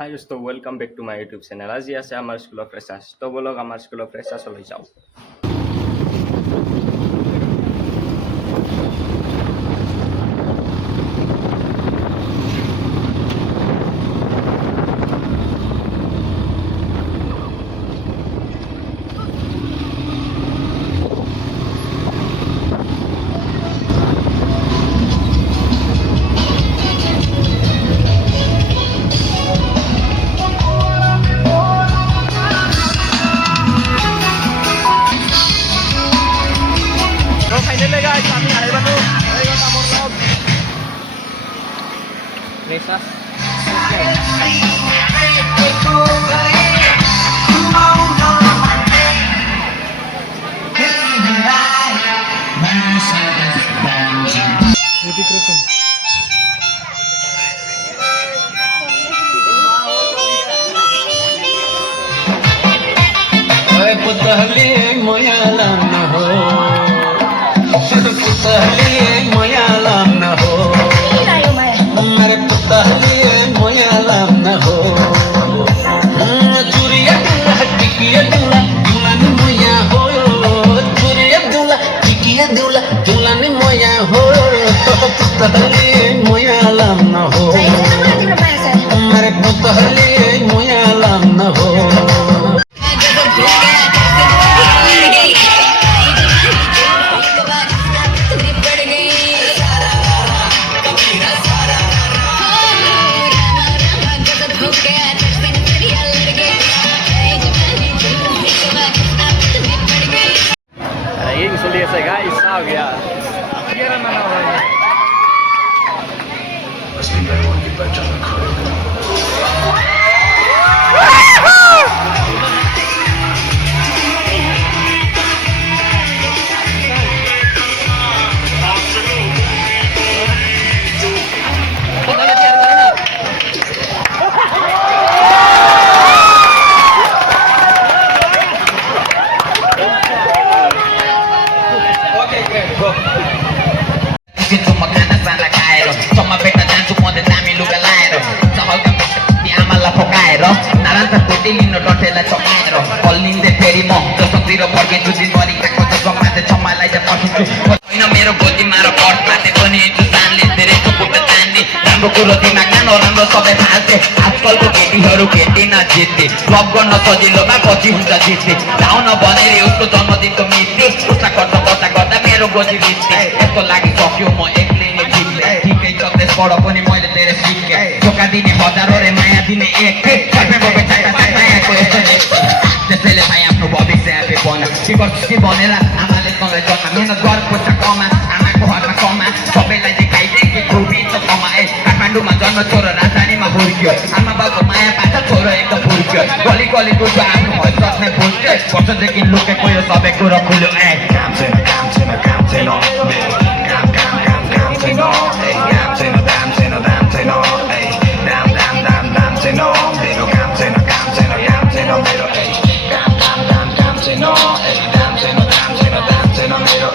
High দোস্ত, welcome back to my YouTube channel. আজি আছে আমাৰ স্কুল অফ ফ্ৰেছাৰ্ছ। তো বলক আমাৰ স্কুল অফ ফ্ৰেছাৰ্ছলৈ যাওঁ। তো ফাইনেলি গাইজ আমি আহি পালোঁ আমাৰ লগ ফ্ৰেছাৰ্ছ। पुतहली मोयालाम न हो, पुतहली मोयालाम न हो, मेरे पुतहली मोयालाम न हो। चूरिया दूल्हा टिकिया दूल्हा दुल्हन मोया हो, चूरिया दूल्हा टिकिया दूल्हा दुल्हन मोया हो, पुतहली मोयालाम न हो, मेरे पुतहली मोयालाम न हो। Ini চলি আছে গাইজ, চাওক ইয়াৰ Cuma karena sana Cairo, sama beta dan semua dami lugar lairo. Sahol kami di amala pokairo, naranta putilino dotela chokairo. Calling the perimo, doso tiro porque tu sin body kako doso mate choma laja pasu. Ino mero godi maro port mate bani tu sanli derecho puta tandi. Rambo kuro di magano rambo sobe bhalte. आजकल को केटी हरू केटी ना जीते, flop गर्न सजिलो बा पछि हुन्छ जिते। जाऊ न भनेर उसको जन्मदिनको मिति, उसलाई गर्दा गर्दा गर्दा मेरो गोजी बित्थे। यस्तो लागि सक्यो म एक्लै नै ठिकै ठिकै छ त्यसबाट पनि मैले तेरे सिके। धोका दिने हजारौँ रे माया दिने एक सबै बबे चाइता मायाको यस्तो त्यसैले भाइ आफ्नो भविष्य आफै बना के गर्छु के भनेर आमाले तँलाई जन्म मेहनत गर पैसा कमा आमाको हकमा कमा सबैलाई देखाइदे कि खुबी छ कमाए। काठमाडौँमा जन्म छोरो राजधानीमा हुर्क्यो, आमा बाउको माया पात्र छोरो एकदम फुर्क्यो। गली गली डुल्छ आफ्नो हैसियत नै फुर्क्यो, वर्षदेखि लुकेको यो सबै कुरो खुल्यो। ए काम छैन काम छैन काम छैन काम काम काम काम छैन काम छैन दाम छैन दाम छैन दाम दाम दाम दाम छैन मेरो काम छैन काम छैन काम छैन मेरो काम काम दाम दाम छैन दाम छैन दाम छैन दाम छैन मेरो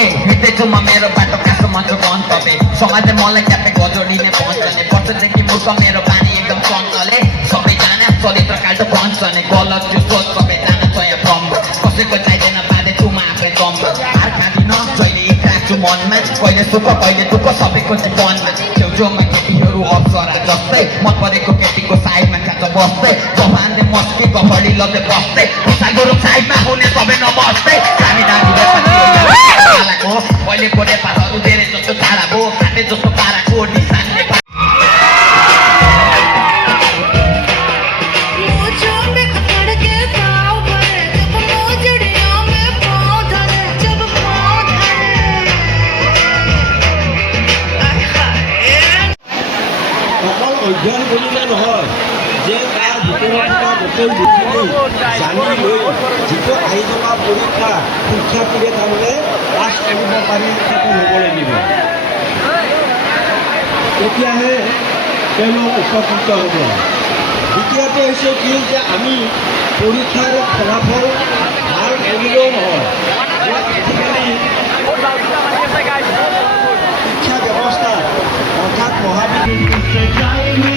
हिँड्दैछु म मेरो बाटो काँचो मन्चो बन्द तपाईँ समाजले मलाई क्यापे गजोडिने भन्छने वर्षदेखि मुख मेरो पानी एकदम चञ्चले सबैजना चरित्र काल्टो भन्छने गलत त्यो सोच सबैजना चया भ्रम कसैको चाहिँदैन बाँधे छुमा आफै दम हार खाँदिन जहिले राख्छु मनमा कहिले सुख कहिले दुःख सबैको जीवनमा छेउछेउमा केटीहरू अप्सरा जस्तै मन परेको केटीको साइडमा काँचो बस्दै जवानले मस्की कपडी लते बस्दै साइगोरुङ साइडमा हुने सबै नबस्दै दामी दामी नेपालीको पहिलेको नेपालहरू धेरै जस्तो टाढा भयो काटे जस्तो पाराको निशानले অধ্যয়ন কৰিলে নহয় যে তাৰ ভিতৰত থকা গোটেই বস্তুটো জানি লৈ যিটো আহি থকা পৰীক্ষা শিক্ষাৰ্থীৰে তাৰমানে পাছ কৰিব পাৰি সেইটো হ'ব লাগিব, তেতিয়াহে তেওঁলোক উপকৃত হ'ব। দ্বিতীয়তে হৈছে কি যে আমি পৰীক্ষাৰ ফলাফল ভাল কৰিলেও নহয়, আজিকালি শিক্ষা ব্যৱস্থা অৰ্থাৎ মহাবিদ্যালয়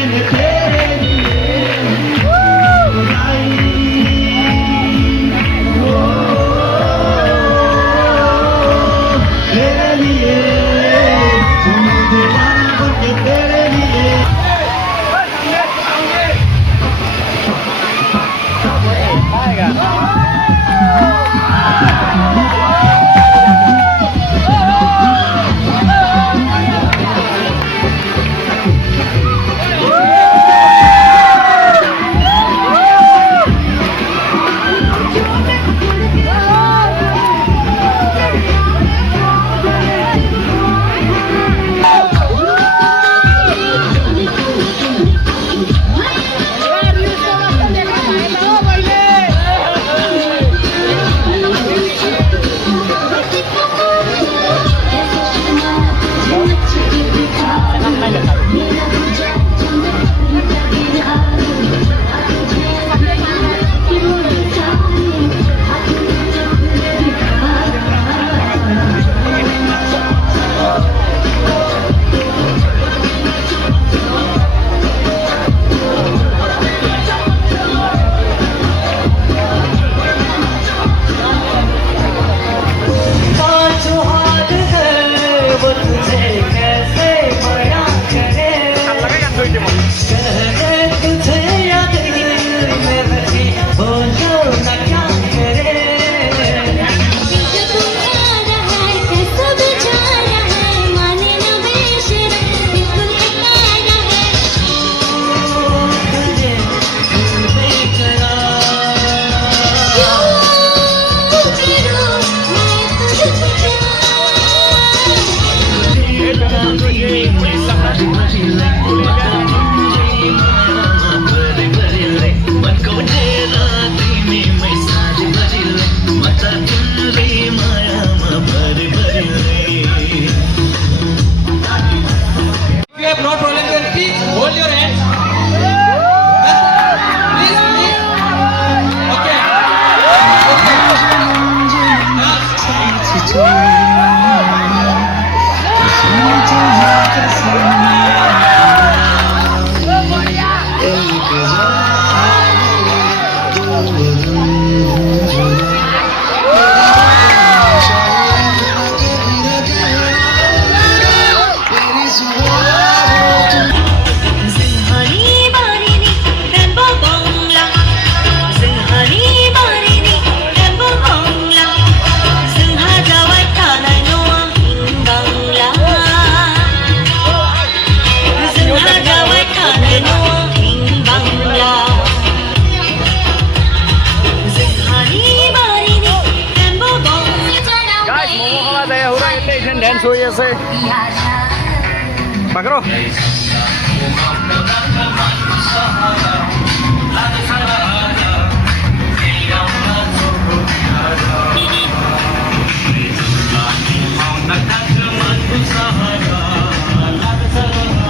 कहने तुझे या दिल में रखी बोलो न क्या करे जो तुम्हारा है कैसा बेचारा है माने न बेशरम बिल्कुल तुम्हारा है तुझे बेकरार क्यों करूं मैं तुझको If you have not volunteered, please hold your hands. Please, please. Okay. Singhani barini Rambo Bangla Singhani barini Rambo Bangla Singha jawai tanai noa in Bangla Singha jawai tanai noa in Bangla Singhani barini Rambo Bangla Guys, momo খাওয়া যায় ওরা এটা এখানে dance হয়ে আছে পাকড়ো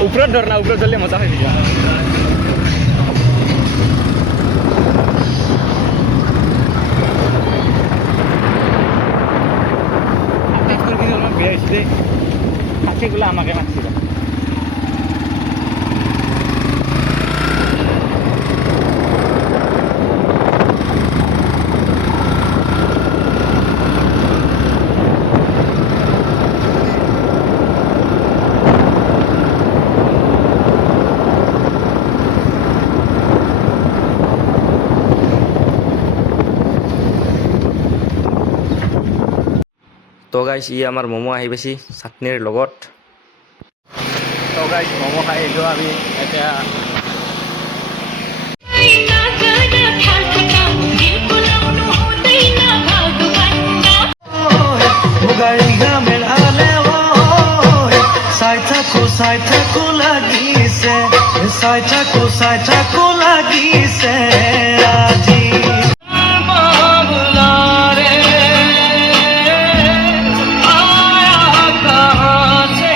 উপরে ধর না উপরে ধরলে মজা হয়ে যায় পাখিগুলো আমাকে মারছিল তো গাইছ ই আমাৰ ম'ম' আহি পাইছি চাটনিৰ লগত তো গাইছ ম'ম' খাই আহিলোঁ আমি এতিয়া ना जाना ठाठा बिल्कुल उनु होते ना भगवान मुगाईगा मेलाले ओ साइथाको लागि से आजी बाबुला रे आया कहाँ से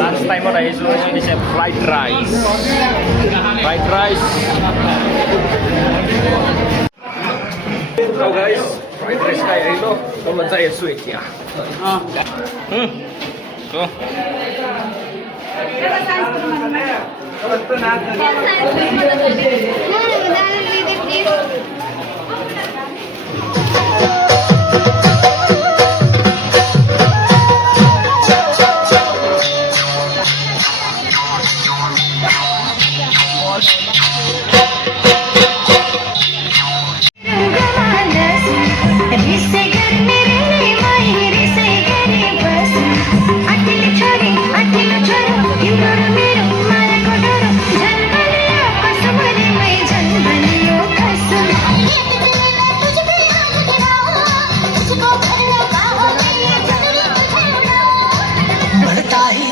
লাঞ্চ টাইমত আহিছিলোঁ দিছে ফ্ৰাইড ৰাইচ তো গাইছ ফ্ৰাইড ৰাইচ খাই আহিলোঁ তলত যাই আছোঁ এতিয়া তো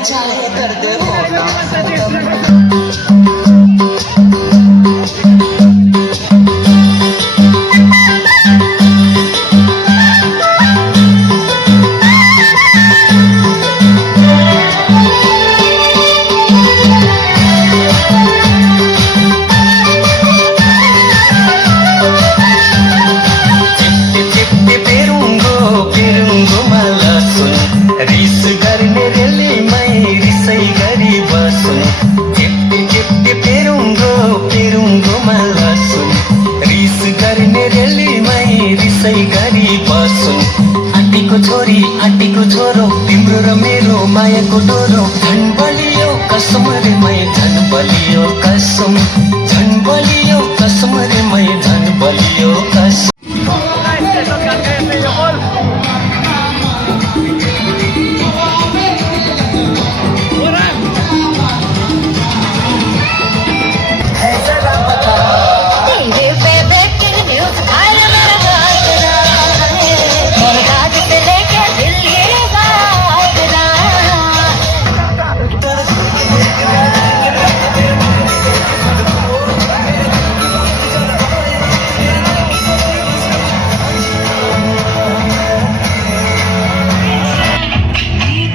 चाहे दर्द होना मेरो मायाको डोरो झन् बलियो कसम रे मै झन् बलियो कसम झन् बलियो कसम रे मै झन् बलियो कसम तेरे फेवरेट न्यूज़ खाया मेरा गायरा मोरगाज से लेके दिल्ली गायरा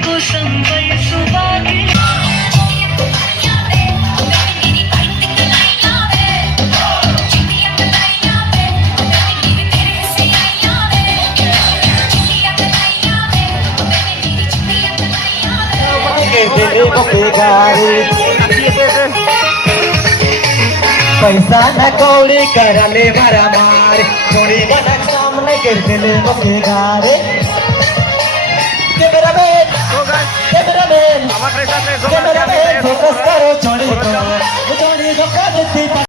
को संभल सुबह के पैसा न कौड़ी करले मारा मारे छोड़ी बना सामने गिरले बकेगा रे कैमरामैन फोकस करो छोड़ी को